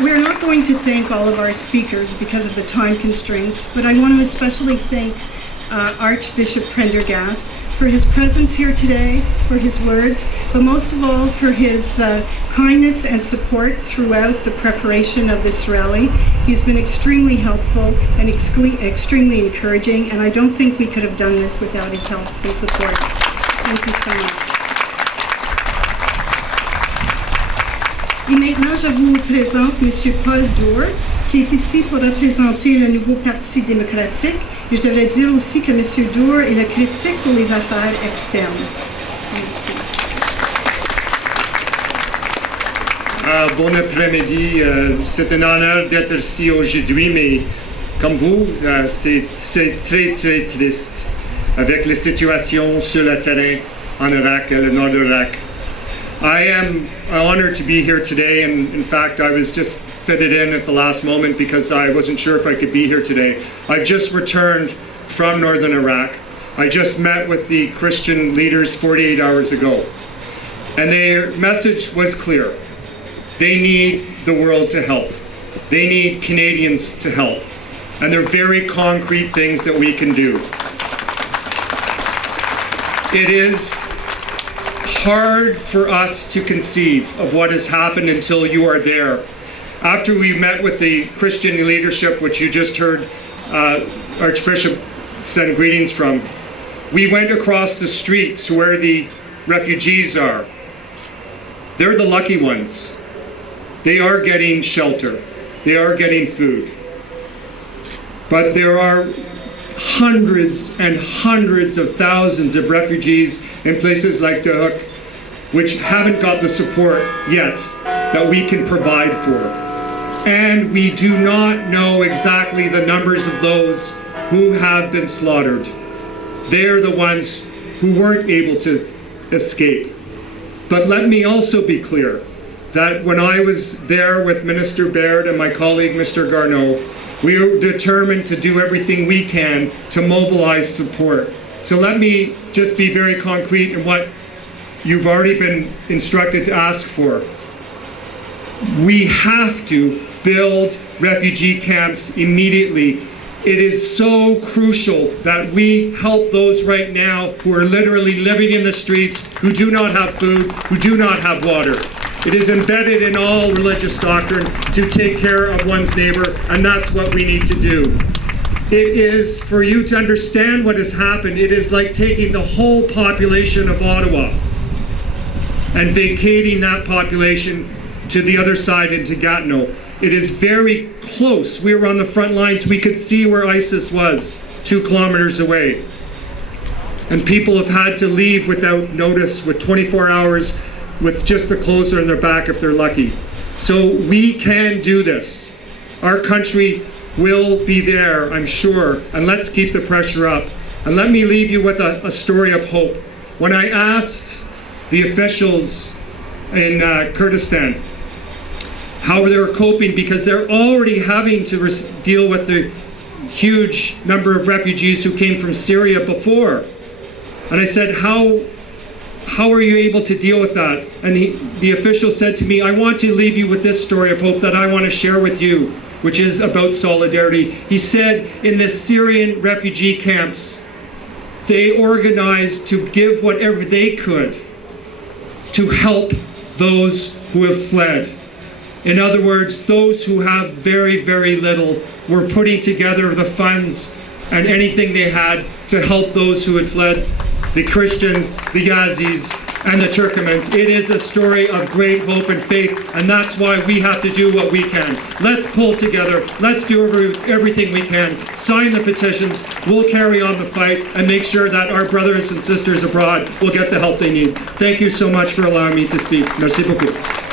we're not going to thank all of our speakers because of the time constraints, but I want to especially thank Archbishop Prendergast for his presence here today, for his words, but most of all for his kindness and support throughout the preparation of this rally. He's been extremely helpful and extremely encouraging, and I don't think we could have done this without his help and support. Thank you so much. Et maintenant, je vous présente M. Paul Dewar, qui est ici pour représenter le nouveau Parti démocratique. Et je devrais dire aussi que M. Dewar est le critique pour les affaires externes. Bon après-midi. C'est un honneur d'être ici aujourd'hui, mais comme vous, c'est très très triste avec la situation sur le terrain en Irak, le nord de l'Irak. I am honored to be here today, and in fact I was just fitted in at the last moment because I wasn't sure if I could be here today. I've just returned from northern Iraq. I just met with the Christian leaders 48 hours ago, and their message was clear. They need the world to help. They need Canadians to help, and they're very concrete things that we can do. It is hard for us to conceive of what has happened until you are there. After we met with the Christian leadership, which you just heard Archbishop send greetings from, we went across the streets to where the refugees are. They're the lucky ones. They are getting shelter. They are getting food. But there are hundreds and hundreds of thousands of refugees in places like Dewar, which haven't got the support yet that we can provide for. And we do not know exactly the numbers of those who have been slaughtered. They're the ones who weren't able to escape. But let me also be clear that when I was there with Minister Baird and my colleague Mr. Garneau, we are determined to do everything we can to mobilize support. So let me just be very concrete in what you've already been instructed to ask for. We have to build refugee camps immediately. It is so crucial that we help those right now who are literally living in the streets, who do not have food, who do not have water. It is embedded in all religious doctrine to take care of one's neighbor, and that's what we need to do. It is for you to understand what has happened. It is like taking the whole population of Ottawa and vacating that population to the other side into Gatineau. It is very close. We were on the front lines. We could see where ISIS was 2 kilometers away. And people have had to leave without notice with 24 hours with just the clothes on their back if they're lucky. So we can do this. Our country will be there, I'm sure, and let's keep the pressure up. And let me leave you with a story of hope. When I asked the officials in Kurdistan how they were coping, because they're already having to deal with the huge number of refugees who came from Syria before. And I said, how are you able to deal with that? And the official said to me, I want to leave you with this story of hope that I want to share with you, which is about solidarity. He said in the Syrian refugee camps, they organized to give whatever they could to help those who have fled. In other words, those who have very, very little were putting together the funds and anything they had to help those who had fled, the Christians, the Yazidis, and the Turkomans. It is a story of great hope and faith, and that's why we have to do what we can. Let's pull together. Let's do everything we can. Sign the petitions. We'll carry on the fight and make sure that our brothers and sisters abroad will get the help they need. Thank you so much for allowing me to speak. Merci beaucoup.